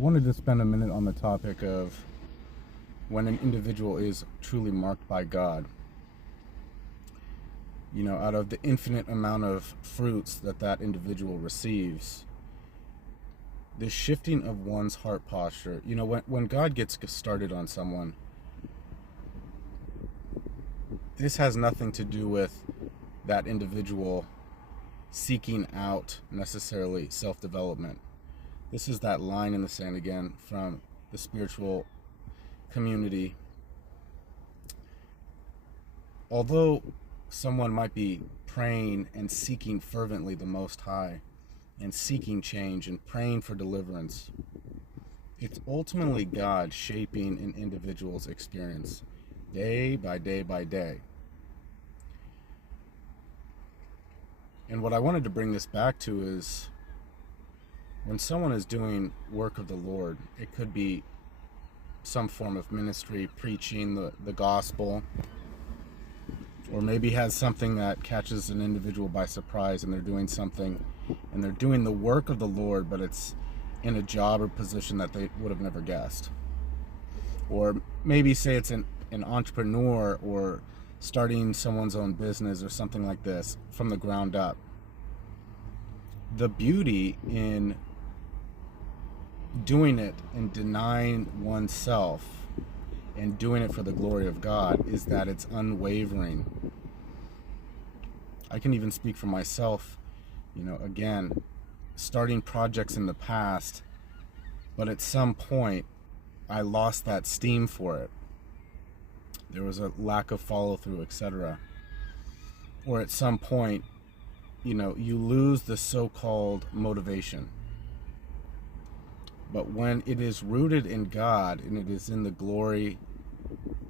Wanted to spend a minute on the topic of when an individual is truly marked by God. You know, out of the infinite amount of fruits that individual receives, the shifting of one's heart posture. You know, when God gets started on someone, this has nothing to do with that individual seeking out necessarily self-development. This is that line in the sand again from the spiritual community. Although someone might be praying and seeking fervently the Most High and seeking change and praying for deliverance, it's ultimately God shaping an individual's experience day by day by day. And what I wanted to bring this back to is when someone is doing work of the Lord, it could be some form of ministry, preaching the gospel, or maybe has something that catches an individual by surprise and they're doing something and they're doing the work of the Lord, but it's in a job or position that they would have never guessed. Or maybe say it's an entrepreneur or starting someone's own business or something like this from the ground up. The beauty in doing it and denying oneself and doing it for the glory of God is that it's unwavering. I can even speak for myself, you know, again, starting projects in the past, but at some point I lost that steam for it. There was a lack of follow through, etc. Or at some point, you know, you lose the so-called motivation. But when it is rooted in God and it is in the glory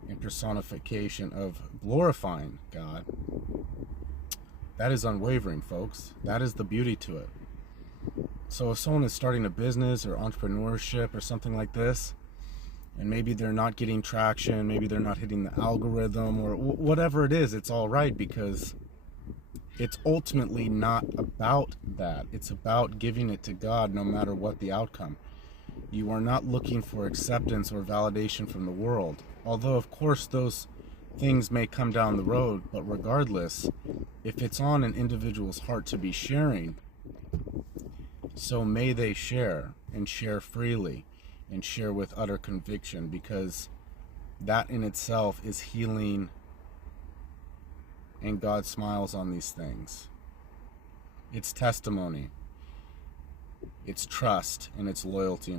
and personification of glorifying God, that is unwavering, folks. That is the beauty to it. So if someone is starting a business or entrepreneurship or something like this, and maybe they're not getting traction, maybe they're not hitting the algorithm or whatever it is, it's all right, because it's ultimately not about that. It's about giving it to God no matter what the outcome. You are not looking for acceptance or validation from the world. Although, of course, those things may come down the road, but regardless, if it's on an individual's heart to be sharing, so may they share and share freely and share with utter conviction, because that in itself is healing, and God smiles on these things. It's testimony, it's trust, and it's loyalty and